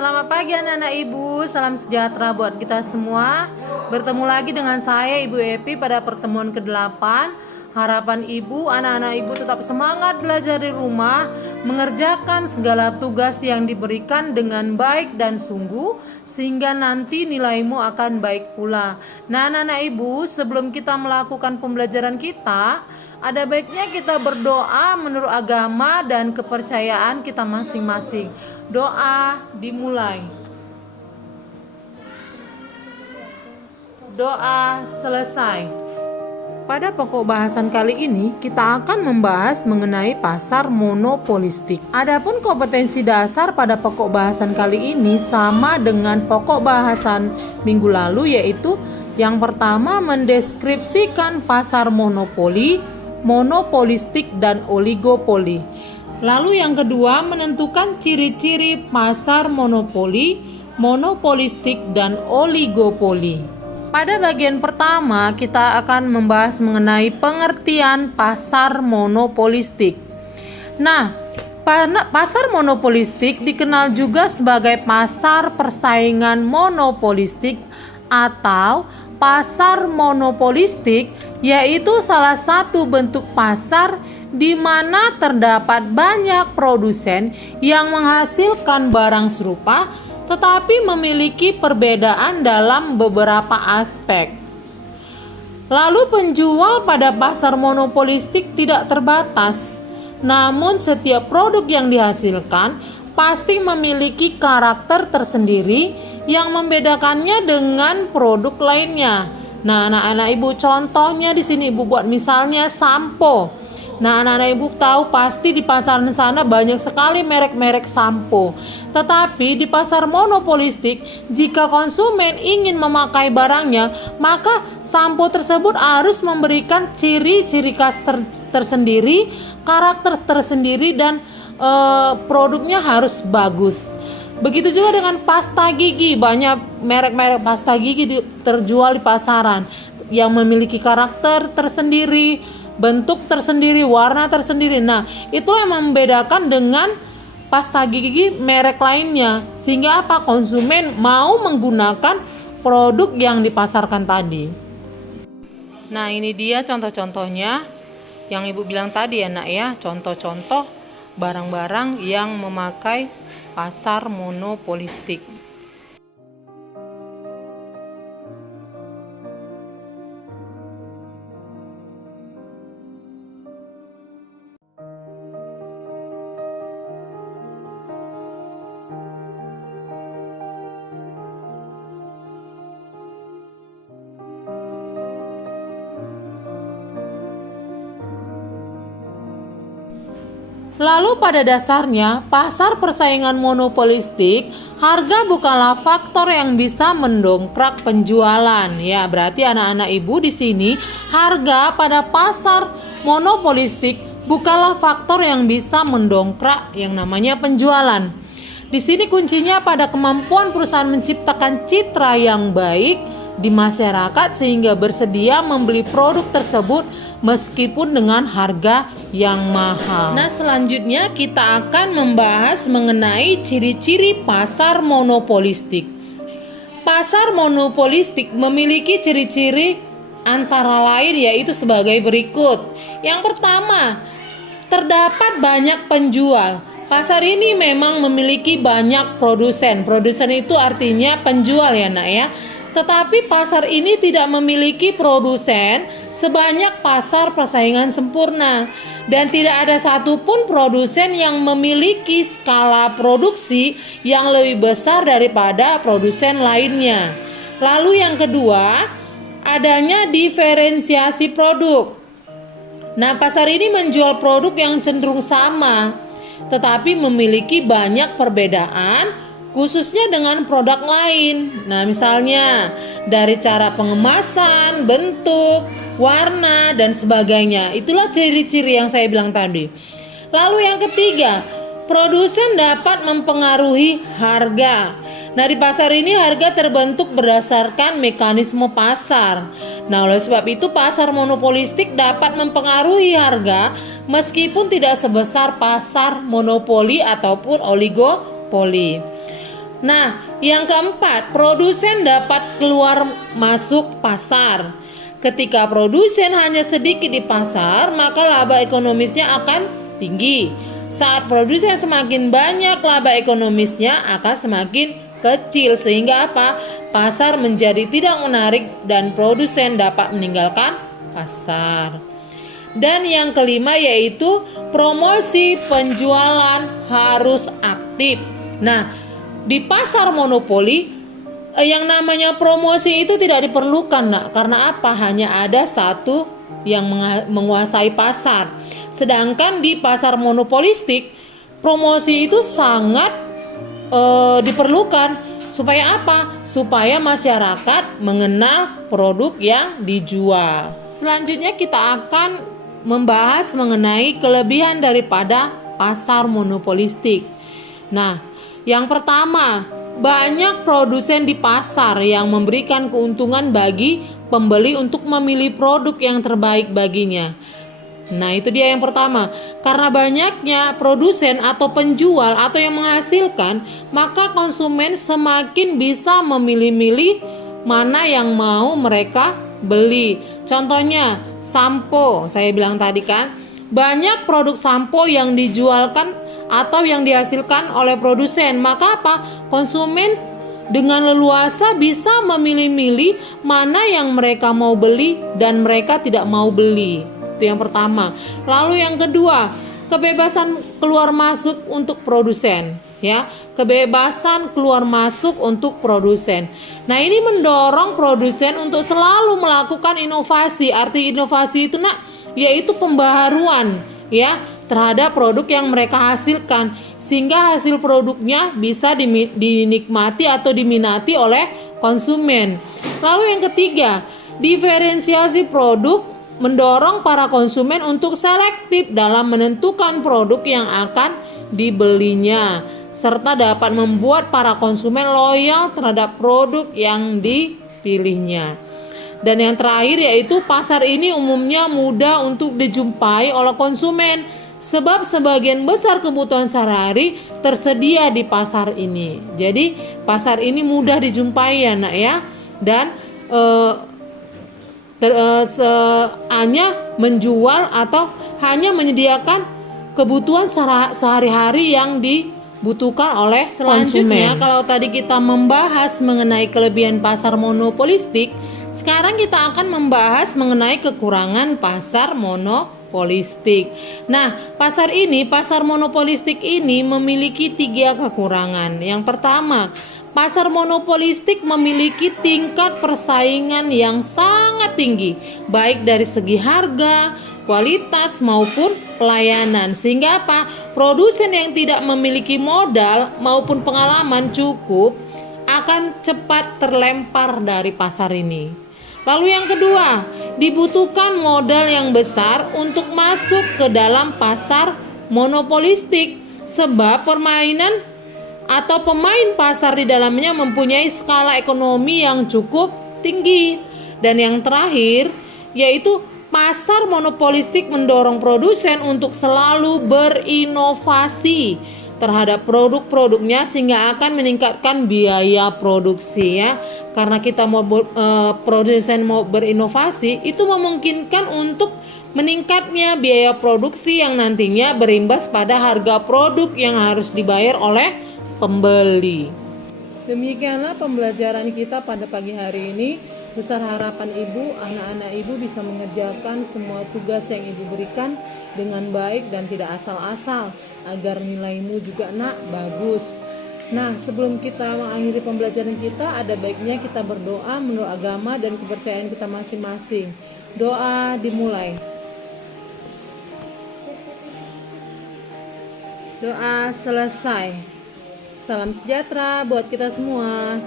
Selamat pagi anak-anak ibu, salam sejahtera buat kita semua. Bertemu lagi dengan saya Ibu Epi pada pertemuan ke-8. Harapan ibu, anak-anak ibu tetap semangat belajar di rumah, mengerjakan segala tugas yang diberikan dengan baik dan sungguh, sehingga nanti nilaimu akan baik pula. Nah anak-anak ibu, sebelum kita melakukan pembelajaran kita, ada baiknya kita berdoa menurut agama dan kepercayaan kita masing-masing. Doa dimulai. Doa selesai. Pada pokok bahasan kali ini kita akan membahas mengenai pasar monopolistik. Adapun kompetensi dasar pada pokok bahasan kali ini sama dengan pokok bahasan minggu lalu, yaitu yang pertama mendeskripsikan pasar monopoli, monopolistik dan oligopoli. Lalu yang kedua menentukan ciri-ciri pasar monopoli, monopolistik dan oligopoli. Pada bagian pertama kita akan membahas mengenai pengertian pasar monopolistik. Nah, pasar monopolistik dikenal juga sebagai pasar persaingan monopolistik atau pasar monopolistik, yaitu salah satu bentuk pasar di mana terdapat banyak produsen yang menghasilkan barang serupa tetapi memiliki perbedaan dalam beberapa aspek. Lalu penjual pada pasar monopolistik tidak terbatas, namun setiap produk yang dihasilkan pasti memiliki karakter tersendiri yang membedakannya dengan produk lainnya. Nah, anak-anak ibu, contohnya di sini ibu buat misalnya sampo. Nah, anak-anak ibu tahu pasti di pasaran sana banyak sekali merek-merek sampo. Tetapi di pasar monopolistik, jika konsumen ingin memakai barangnya, maka sampo tersebut harus memberikan ciri-ciri khas tersendiri, karakter tersendiri, dan produknya harus bagus. Begitu juga dengan pasta gigi, banyak merek-merek pasta gigi terjual di pasaran yang memiliki karakter tersendiri, bentuk tersendiri, warna tersendiri. Nah, itulah yang membedakan dengan pasta gigi merek lainnya, sehingga apa? Konsumen mau menggunakan produk yang dipasarkan tadi. Nah, ini dia contoh-contohnya yang ibu bilang tadi ya nak ya, contoh-contoh barang-barang yang memakai pasar monopolistik. Lalu pada dasarnya, pasar persaingan monopolistik, harga bukanlah faktor yang bisa mendongkrak penjualan. Ya, berarti anak-anak ibu di sini, harga pada pasar monopolistik bukanlah faktor yang bisa mendongkrak yang namanya penjualan. Di sini kuncinya pada kemampuan perusahaan menciptakan citra yang baik di masyarakat sehingga bersedia membeli produk tersebut meskipun dengan harga yang mahal. Nah, selanjutnya kita akan membahas mengenai ciri-ciri pasar monopolistik. Pasar monopolistik memiliki ciri-ciri antara lain yaitu sebagai berikut. Yang pertama, terdapat banyak penjual. Pasar ini memang memiliki banyak produsen. Produsen itu artinya penjual ya nak ya. Tetapi pasar ini tidak memiliki produsen sebanyak pasar persaingan sempurna, dan tidak ada satupun produsen yang memiliki skala produksi yang lebih besar daripada produsen lainnya. Lalu yang kedua, adanya diferensiasi produk. Nah, pasar ini menjual produk yang cenderung sama, tetapi memiliki banyak perbedaan khususnya dengan produk lain. Nah, misalnya dari cara pengemasan, bentuk, warna, dan sebagainya. Itulah ciri-ciri yang saya bilang tadi. Lalu yang ketiga, produsen dapat mempengaruhi harga. Nah, di pasar ini harga terbentuk berdasarkan mekanisme pasar. Nah, oleh sebab itu pasar monopolistik dapat mempengaruhi harga meskipun tidak sebesar pasar monopoli ataupun oligopoli. Nah, yang keempat, produsen dapat keluar masuk pasar. Ketika produsen hanya sedikit di pasar, maka laba ekonomisnya akan tinggi. Saat produsen semakin banyak, laba ekonomisnya akan semakin kecil. Sehingga apa? Pasar menjadi tidak menarik dan produsen dapat meninggalkan pasar. Dan yang kelima yaitu promosi penjualan harus aktif. Nah, di pasar monopoli yang namanya promosi itu tidak diperlukan, nak. Karena apa? Hanya ada satu yang menguasai pasar. Sedangkan di pasar monopolistik, promosi itu sangat diperlukan. Supaya apa? Supaya masyarakat mengenal produk yang dijual. Selanjutnya kita akan membahas mengenai kelebihan daripada pasar monopolistik. Nah, yang pertama, banyak produsen di pasar yang memberikan keuntungan bagi pembeli untuk memilih produk yang terbaik baginya. Nah, itu dia yang pertama. Karena banyaknya produsen atau penjual atau yang menghasilkan, maka konsumen semakin bisa memilih-milih mana yang mau mereka beli. Contohnya, sampo. Saya bilang tadi kan, banyak produk sampo yang dijualkan atau yang dihasilkan oleh produsen. Maka apa? Konsumen dengan leluasa bisa memilih-milih mana yang mereka mau beli dan mereka tidak mau beli. Itu yang pertama. Lalu yang kedua, kebebasan keluar masuk untuk produsen, ya. Kebebasan keluar masuk untuk produsen. Nah, ini mendorong produsen untuk selalu melakukan inovasi. Arti inovasi itu, nak, yaitu pembaharuan, ya, terhadap produk yang mereka hasilkan, sehingga hasil produknya bisa dinikmati atau diminati oleh konsumen. Lalu yang ketiga, diferensiasi produk mendorong para konsumen untuk selektif dalam menentukan produk yang akan dibelinya, serta dapat membuat para konsumen loyal terhadap produk yang dipilihnya. Dan yang terakhir yaitu pasar ini umumnya mudah untuk dijumpai oleh konsumen, sebab sebagian besar kebutuhan sehari-hari tersedia di pasar ini. Jadi pasar ini mudah dijumpai, ya, nak, ya. Dan hanya menjual atau hanya menyediakan kebutuhan sehari-hari yang dibutuhkan oleh selanjutnya konsumen. Kalau tadi kita membahas mengenai kelebihan pasar monopolistik, sekarang kita akan membahas mengenai kekurangan pasar monopolistik. Nah, pasar monopolistik ini memiliki 3 kekurangan. Yang pertama, pasar monopolistik memiliki tingkat persaingan yang sangat tinggi, baik dari segi harga, kualitas maupun pelayanan. Sehingga apa? Produsen yang tidak memiliki modal maupun pengalaman cukup akan cepat terlempar dari pasar ini. Lalu yang kedua, dibutuhkan modal yang besar untuk masuk ke dalam pasar monopolistik, sebab permainan atau pemain pasar di dalamnya mempunyai skala ekonomi yang cukup tinggi. Dan yang terakhir, yaitu pasar monopolistik mendorong produsen untuk selalu berinovasi terhadap produk-produknya, sehingga akan meningkatkan biaya produksi, ya. Karena kita produsen mau berinovasi, itu memungkinkan untuk meningkatnya biaya produksi yang nantinya berimbas pada harga produk yang harus dibayar oleh pembeli. Demikianlah pembelajaran kita pada pagi hari ini. Besar harapan ibu, anak-anak ibu bisa mengerjakan semua tugas yang ibu berikan dengan baik dan tidak asal-asal, agar nilaimu juga, nak, bagus. Nah, sebelum kita mengakhiri pembelajaran kita, ada baiknya kita berdoa menurut agama dan kepercayaan kita masing-masing. Doa dimulai. Doa selesai. Salam sejahtera buat kita semua.